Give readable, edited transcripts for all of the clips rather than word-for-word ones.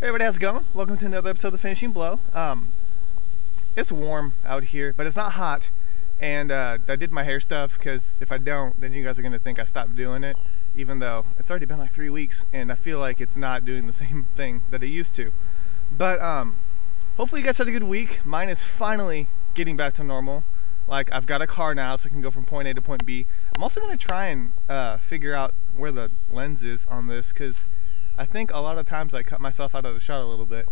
Hey everybody, how's it going? Welcome to another episode of The Finishing Blow. It's warm out here, but it's not hot. And I did my hair stuff because if I don't, then you guys are going to think I stopped doing it, even though it's already been like 3 weeks and I feel like it's not doing the same thing that it used to. But hopefully you guys had a good week. Mine is finally getting back to normal. Like, I've got a car now, so I can go from point A to point B. I'm also going to try and figure out where the lens is on this, because I think a lot of times I cut myself out of the shot a little bit.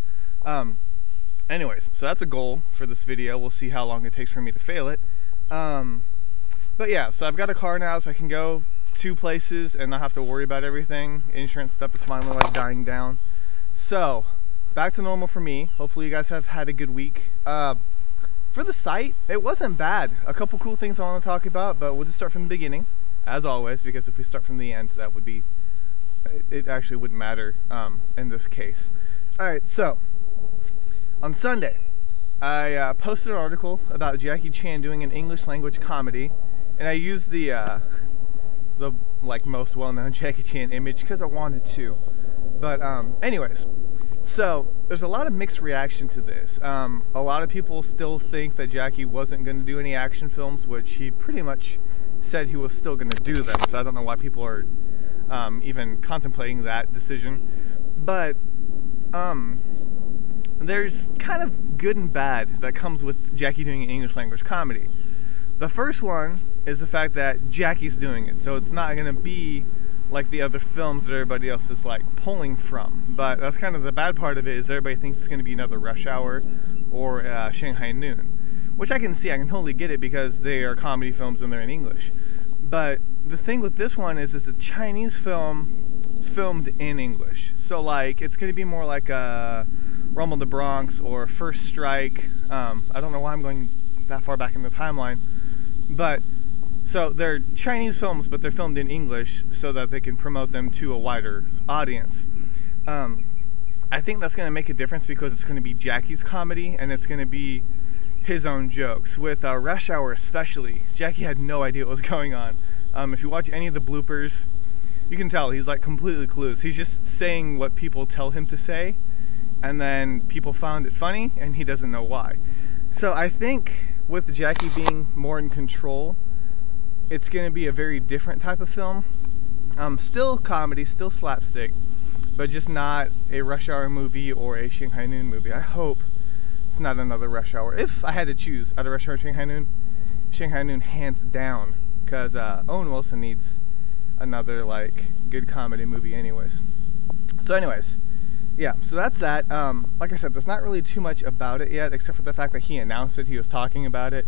Anyways, so that's a goal for this video. We'll see how long it takes for me to fail it. But yeah, so I've got a car now, so I can go 2 places and not have to worry about everything. Insurance stuff is finally like dying down. So, back to normal for me. Hopefully you guys have had a good week. For the site, it wasn't bad. A couple cool things I want to talk about, but we'll just start from the beginning, as always, because if we start from the end, that would be... it actually wouldn't matter in this case. Alright, so on Sunday I posted an article about Jackie Chan doing an English language comedy, and I used the like most well-known Jackie Chan image because I wanted to. But anyways, so there's a lot of mixed reaction to this. A lot of people still think that Jackie wasn't going to do any action films, which he pretty much said he was still going to do them, so I don't know why people are even contemplating that decision. But there's kind of good and bad that comes with Jackie doing an English language comedy. The first one is the fact that Jackie's doing it, so it's not going to be like the other films that everybody else is like pulling from. But that's kind of the bad part of it, is everybody thinks it's going to be another Rush Hour or Shanghai Noon, which I can see. I can totally get it because they are comedy films and they're in English. But the thing with this one is it's a Chinese film filmed in English. So like, it's going to be more like a Rumble in the Bronx or First Strike. I don't know why I'm going that far back in the timeline. But, so they're Chinese films, but they're filmed in English so that they can promote them to a wider audience. I think that's going to make a difference because it's going to be Jackie's comedy and it's going to be his own jokes. With Rush Hour especially, Jackie had no idea what was going on. If you watch any of the bloopers, you can tell he's like completely clueless. He's just saying what people tell him to say, and then people found it funny and he doesn't know why. So I think with Jackie being more in control, it's going to be a very different type of film. Still comedy, still slapstick, but just not a Rush Hour movie or a Shanghai Noon movie. I hope it's not another Rush Hour. If I had to choose out of Rush Hour and Shanghai Noon hands down, because Owen Wilson needs another like good comedy movie anyways. So anyways, yeah, so that's that. Like I said, there's not really too much about it yet, except for the fact that he announced it, he was talking about it,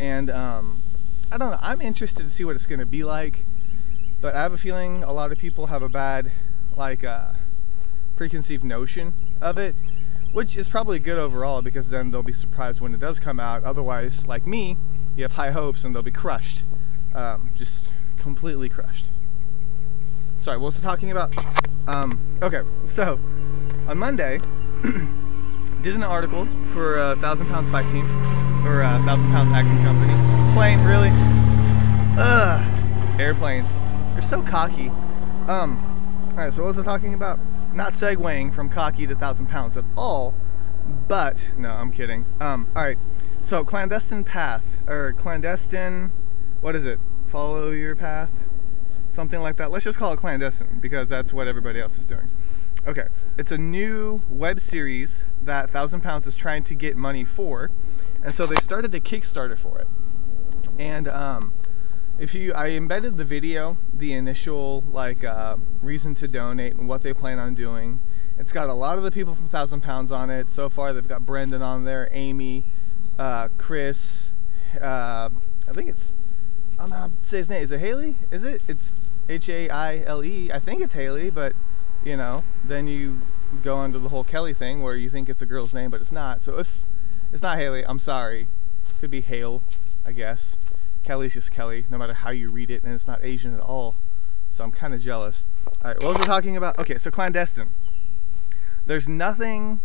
and I don't know, I'm interested to see what it's going to be like, but I have a feeling a lot of people have a bad like preconceived notion of it, which is probably good overall, because then they'll be surprised when it does come out. Otherwise, like me, you have high hopes and they'll be crushed. Just completely crushed. Sorry, what was I talking about? Okay, so on Monday, did an article for 1,000 Pounds Fight Team, or 1,000 Pounds Acting Company. Plane, really? Airplanes. They're so cocky. Alright, so what was I talking about? Not segueing from cocky to 1,000 pounds at all, but, no, I'm kidding. Alright, so Clandestine Path, or Clandestine, what is it? Follow your path? Something like that. Let's just call it Clandestine, because that's what everybody else is doing. Okay, it's a new web series that 1,000 Pounds is trying to get money for, and so they started a Kickstarter for it. And I embedded the video, the initial like reason to donate and what they plan on doing. It's got a lot of the people from 1,000 Pounds on it. So far they've got Brendan on there, Amy, Chris, I think it's, I don't know how to say his name. Is it Haley? Is it? It's H-A-I-L-E. I think it's Haley, but you know, then you go under the whole Kelly thing where you think it's a girl's name, but it's not. So if it's not Haley, I'm sorry. Could be Hale, I guess. Kelly's just Kelly, no matter how you read it, and it's not Asian at all. So I'm kind of jealous. Alright, what was I talking about? Okay, so Clandestine. There's nothing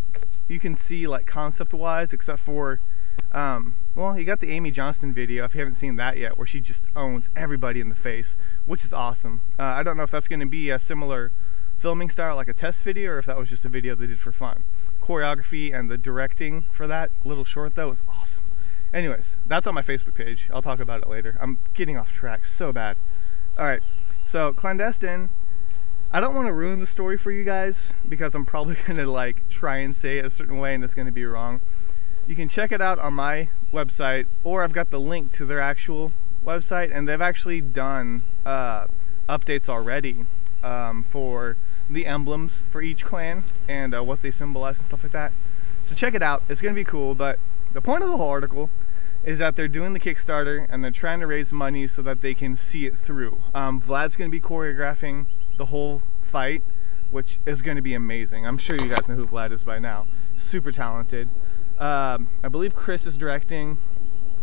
you can see like concept-wise except for, well, you got the Amy Johnston video, if you haven't seen that yet, where she just owns everybody in the face, which is awesome. I don't know if that's going to be a similar filming style, like a test video, or if that was just a video they did for fun. Choreography and the directing for that little short though was awesome. Anyways, that's on my Facebook page. I'll talk about it later. I'm getting off track so bad. Alright, so Clandestine, I don't want to ruin the story for you guys because I'm probably going to like try and say it a certain way and it's going to be wrong. You can check it out on my website, or I've got the link to their actual website, and they've actually done updates already for the emblems for each clan and what they symbolize and stuff like that. So check it out. It's going to be cool, but the point of the whole article is that they're doing the Kickstarter and they're trying to raise money so that they can see it through. Vlad's going to be choreographing the whole fight, which is going to be amazing. I'm sure you guys know who Vlad is by now. Super talented. I believe Chris is directing.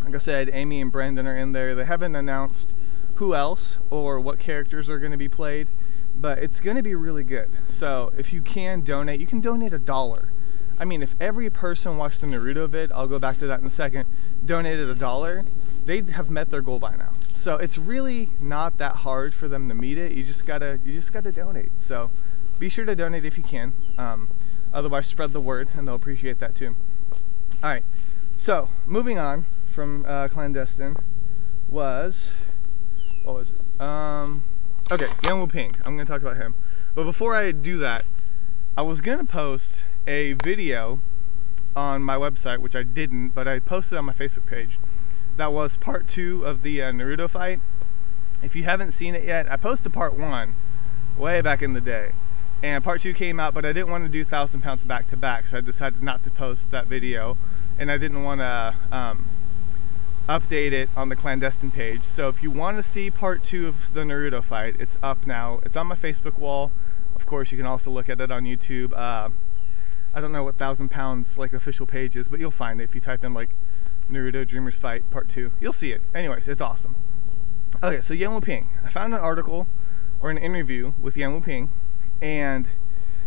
Like I said, Amy and Brandon are in there. They haven't announced who else or what characters are going to be played, but it's going to be really good. So if you can donate, you can donate $1. I mean, if every person watched the Naruto vid, I'll go back to that in a second, donated $1, they'd have met their goal by now. So it's really not that hard for them to meet it. You just gotta donate. So be sure to donate if you can. Otherwise, spread the word, and they'll appreciate that too. All right. So moving on from Clandestine was, what was it? Okay, Yang Wu Ping. I'm gonna talk about him. But before I do that, I was gonna post a video on my website, which I didn't, but I posted on my Facebook page. That was part 2 of the Naruto fight. If you haven't seen it yet, I posted part 1 way back in the day, and part 2 came out, but I didn't want to do 1,000 pounds back to back, so I decided not to post that video, and I didn't want to update it on the Clandestine page. So if you want to see part 2 of the Naruto fight, it's up now. It's on my Facebook wall. Of course, you can also look at it on YouTube. I don't know what 1,000 pounds like official page is, but you'll find it if you type in like Naruto Dreamers Fight Part 2. You'll see it. Anyways, it's awesome. Okay, so Yang Wu Ping. I found an article or an interview with Yang Wu Ping, and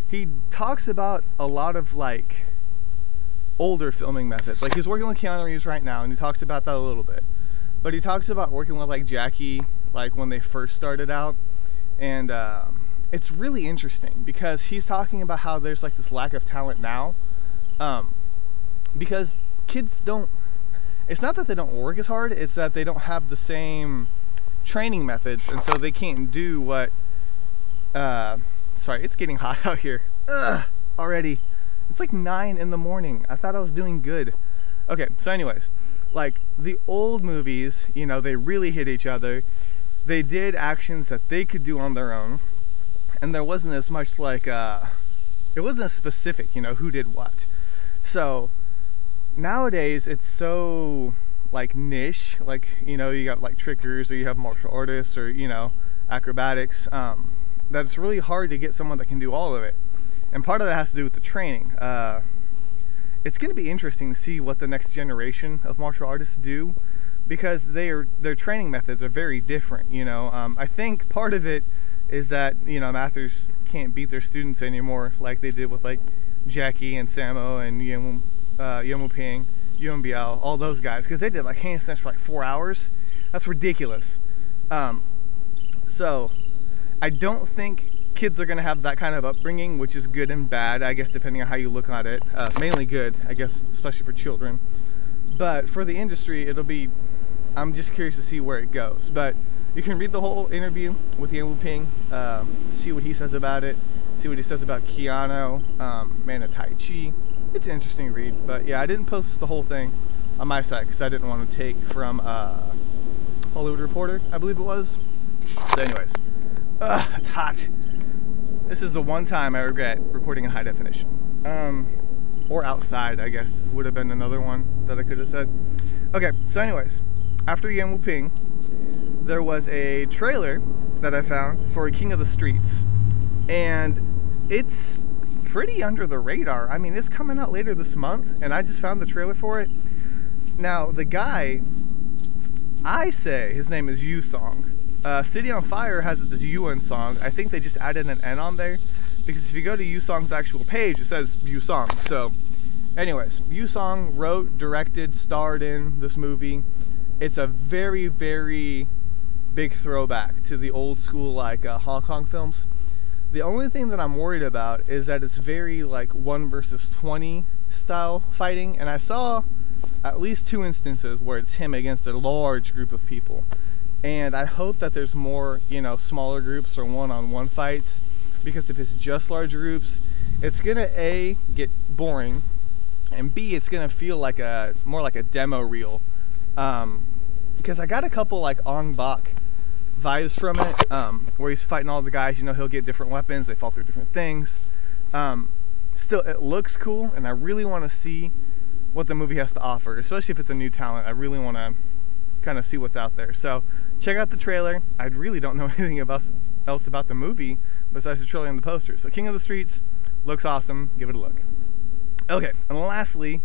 he talks about a lot of like older filming methods. Like he's working with Keanu Reeves right now, and he talks about that a little bit. But he talks about working with like Jackie, like when they first started out, and it's really interesting because he's talking about how there's like this lack of talent now, because kids don't, it's not that they don't work as hard, it's that they don't have the same training methods, and so they can't do what, sorry, it's getting hot out here. Already. It's like 9 in the morning. I thought I was doing good. Okay, so anyways, like the old movies, you know, they really hit each other. They did actions that they could do on their own, and there wasn't as much like, it wasn't as specific, you know, who did what. So nowadays it's so like niche, like, you know, you got like trickers, or you have martial artists, or, you know, acrobatics, that it's really hard to get someone that can do all of it. And part of that has to do with the training. It's going to be interesting to see what the next generation of martial artists do, because their training methods are very different, you know. I think part of it is that, you know, masters can't beat their students anymore like they did with like Jackie and Samo and Yang Wu Ping, Yuan Biao, all those guys, because they did like handstands for like 4 hours. That's ridiculous. So I don't think kids are going to have that kind of upbringing, which is good and bad, I guess, depending on how you look at it. Mainly good, I guess, especially for children. But for the industry, it'll be, I'm just curious to see where it goes. But you can read the whole interview with Yang Wu Ping, see what he says about it, see what he says about Keanu, Man of Tai Chi. It's an interesting read. But yeah, I didn't post the whole thing on my site because I didn't want to take from Hollywood Reporter, I believe it was. So anyways, it's hot. This is the one time I regret recording in high definition. Or outside, I guess, would have been another one that I could have said. Okay, so anyways, after Yang Wu Ping, there was a trailer that I found for King of the Streets. And it's pretty under the radar. I mean, it's coming out later this month, and I just found the trailer for it. Now, the guy, I say his name is Yu Song. City on Fire has its Yuan Song. I think they just added an N on there, because if you go to Yu Song's actual page, it says Yu Song. So anyways, Yu Song wrote, directed, starred in this movie. It's a very, very big throwback to the old school like Hong Kong films. The only thing that I'm worried about is that it's very like 1 versus 20 style fighting, and I saw at least 2 instances where it's him against a large group of people. And I hope that there's more, you know, smaller groups or one-on-one fights, because if it's just large groups, it's gonna A, get boring, and B, it's gonna feel like more like a demo reel. Because I got a couple like Ong Bak vibes from it, where he's fighting all the guys. You know, he'll get different weapons, they fall through different things. Still, it looks cool, and I really want to see what the movie has to offer, especially if it's a new talent. I really want to kind of see what's out there. So check out the trailer. I really don't know anything else about the movie besides the trailer and the poster. So King of the Streets looks awesome. Give it a look. Okay, and lastly,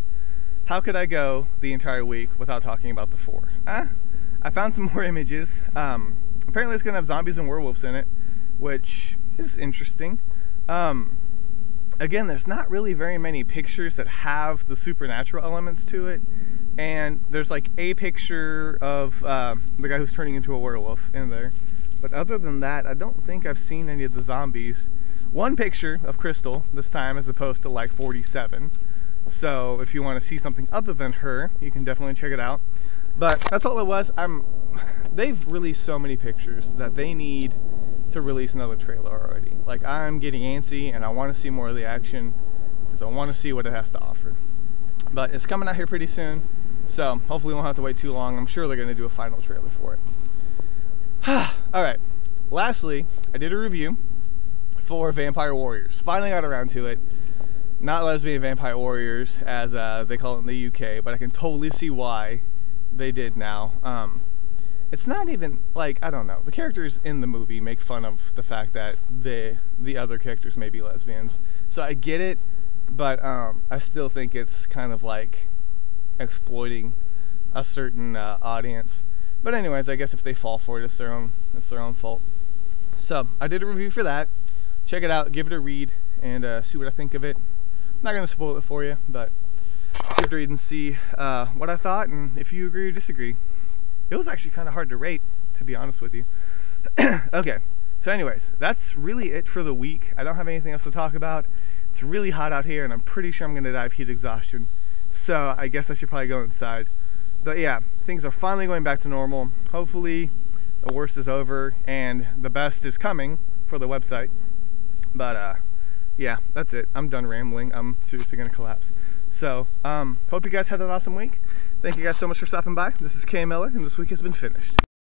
how could I go the entire week without talking about The Four? I found some more images. Apparently it's going to have zombies and werewolves in it, which is interesting. Again, there's not really very many pictures that have the supernatural elements to it. And there's like a picture of the guy who's turning into a werewolf in there. But other than that, I don't think I've seen any of the zombies. One picture of Crystal this time as opposed to like 47. So if you want to see something other than her, you can definitely check it out. But that's all it was. They've released so many pictures that they need to release another trailer already. Like, I'm getting antsy and I want to see more of the action because I want to see what it has to offer. But it's coming out here pretty soon, so hopefully we won't have to wait too long. I'm sure they're going to do a final trailer for it. Alright, lastly, I did a review for Vampire Warriors. Finally got around to it. Not Lesbian Vampire Warriors, as they call it in the UK, but I can totally see why they did now. It's not even, like, I don't know, the characters in the movie make fun of the fact that the other characters may be lesbians. So I get it, but I still think it's kind of like exploiting a certain audience. But anyways, I guess if they fall for it, it's their own fault. So I did a review for that. Check it out, give it a read, and see what I think of it. I'm not going to spoil it for you, but give it a read and see what I thought, and if you agree or disagree. It was actually kind of hard to rate, to be honest with you. Okay, so anyways, that's really it for the week. I don't have anything else to talk about. It's really hot out here, and I'm pretty sure I'm going to die of heat exhaustion. So I guess I should probably go inside. But yeah, things are finally going back to normal. Hopefully the worst is over, and the best is coming for the website. But yeah, that's it. I'm done rambling. I'm seriously going to collapse. So, hope you guys had an awesome week. Thank you guys so much for stopping by. This is K Miller, and this week has been finished.